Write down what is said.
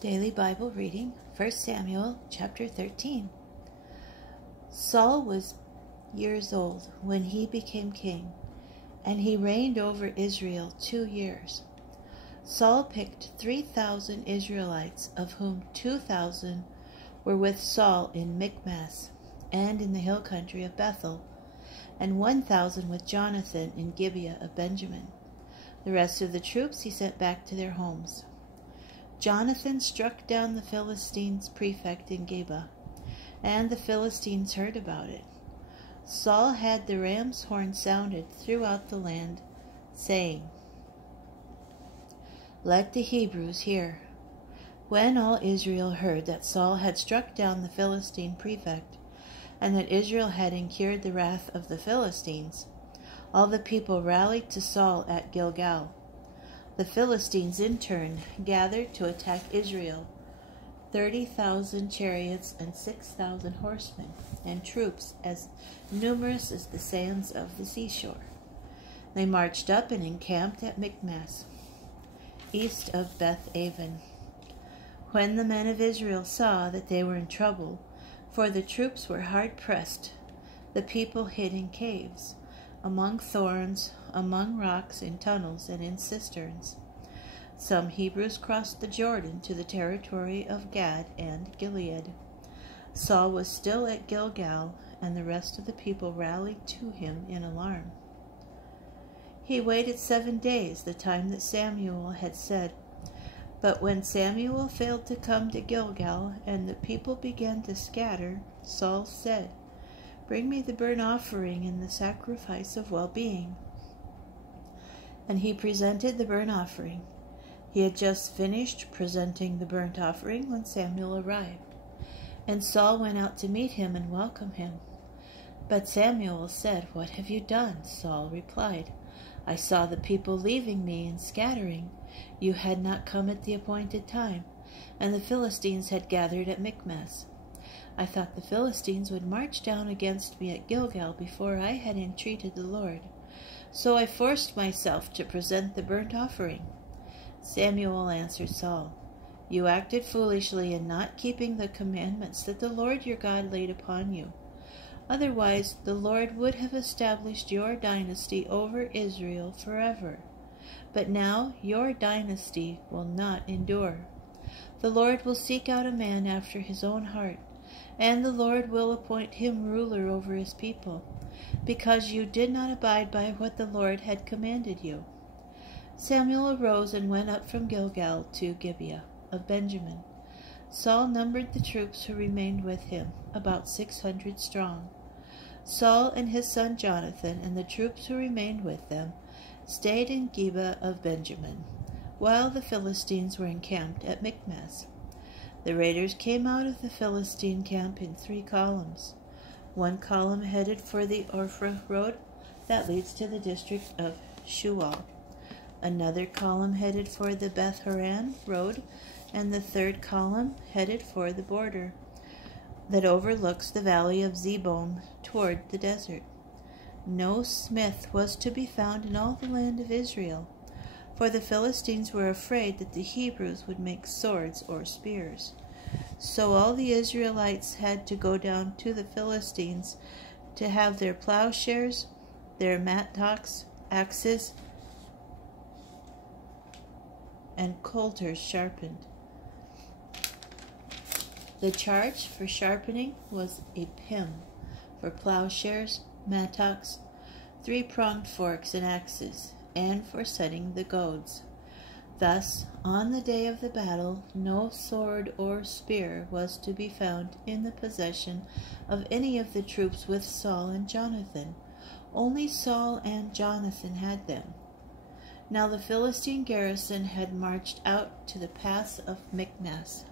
Daily Bible reading, 1 Samuel chapter 13. Saul was years old when he became king, and he reigned over Israel 2 years. Saul picked 3,000 Israelites, of whom 2,000 were with Saul in Michmash and in the hill country of Bethel, and 1,000 with Jonathan in Gibeah of Benjamin. The rest of the troops he sent back to their homes. Jonathan struck down the Philistines' prefect in Geba, and the Philistines heard about it. Saul had the ram's horn sounded throughout the land, saying, "Let the Hebrews hear." When all Israel heard that Saul had struck down the Philistine prefect, and that Israel had incurred the wrath of the Philistines, all the people rallied to Saul at Gilgal. The Philistines in turn gathered to attack Israel, 30,000 chariots and 6,000 horsemen, and troops as numerous as the sands of the seashore. They marched up and encamped at Michmash, east of Beth-aven. When the men of Israel saw that they were in trouble, for the troops were hard pressed, the people hid in caves, among thorns, among rocks, in tunnels, and in cisterns. Some Hebrews crossed the Jordan to the territory of Gad and Gilead. Saul was still at Gilgal, and the rest of the people rallied to him in alarm. He waited 7 days, the time that Samuel had said. But when Samuel failed to come to Gilgal, and the people began to scatter, Saul said, "Bring me the burnt offering and the sacrifice of well-being." And he presented the burnt offering. He had just finished presenting the burnt offering when Samuel arrived, and Saul went out to meet him and welcome him. But Samuel said, "What have you done?" Saul replied, "I saw the people leaving me and scattering. You had not come at the appointed time, and the Philistines had gathered at Michmash. I thought the Philistines would march down against me at Gilgal before I had entreated the Lord. So I forced myself to present the burnt offering." Samuel answered Saul, "You acted foolishly in not keeping the commandments that the Lord your God laid upon you. Otherwise the Lord would have established your dynasty over Israel forever. But now your dynasty will not endure. The Lord will seek out a man after his own heart, and the Lord will appoint him ruler over his people, because you did not abide by what the Lord had commanded you." Samuel arose and went up from Gilgal to Gibeah of Benjamin. Saul numbered the troops who remained with him, about 600 strong. Saul and his son Jonathan and the troops who remained with them stayed in Gibeah of Benjamin, while the Philistines were encamped at Michmash. The raiders came out of the Philistine camp in 3 columns. One column headed for the Ophrah road that leads to the district of Shual. Another column headed for the Beth-horon road, and the 3rd column headed for the border that overlooks the valley of Zeboim toward the desert. No smith was to be found in all the land of Israel, for the Philistines were afraid that the Hebrews would make swords or spears. So all the Israelites had to go down to the Philistines to have their plowshares, their mattocks, axes, and coulters sharpened. The charge for sharpening was a pim, for plowshares, mattocks, 3-pronged forks and axes, and for setting the goads. Thus, on the day of the battle, no sword or spear was to be found in the possession of any of the troops with Saul and Jonathan. Only Saul and Jonathan had them. Now the Philistine garrison had marched out to the pass of Michmash.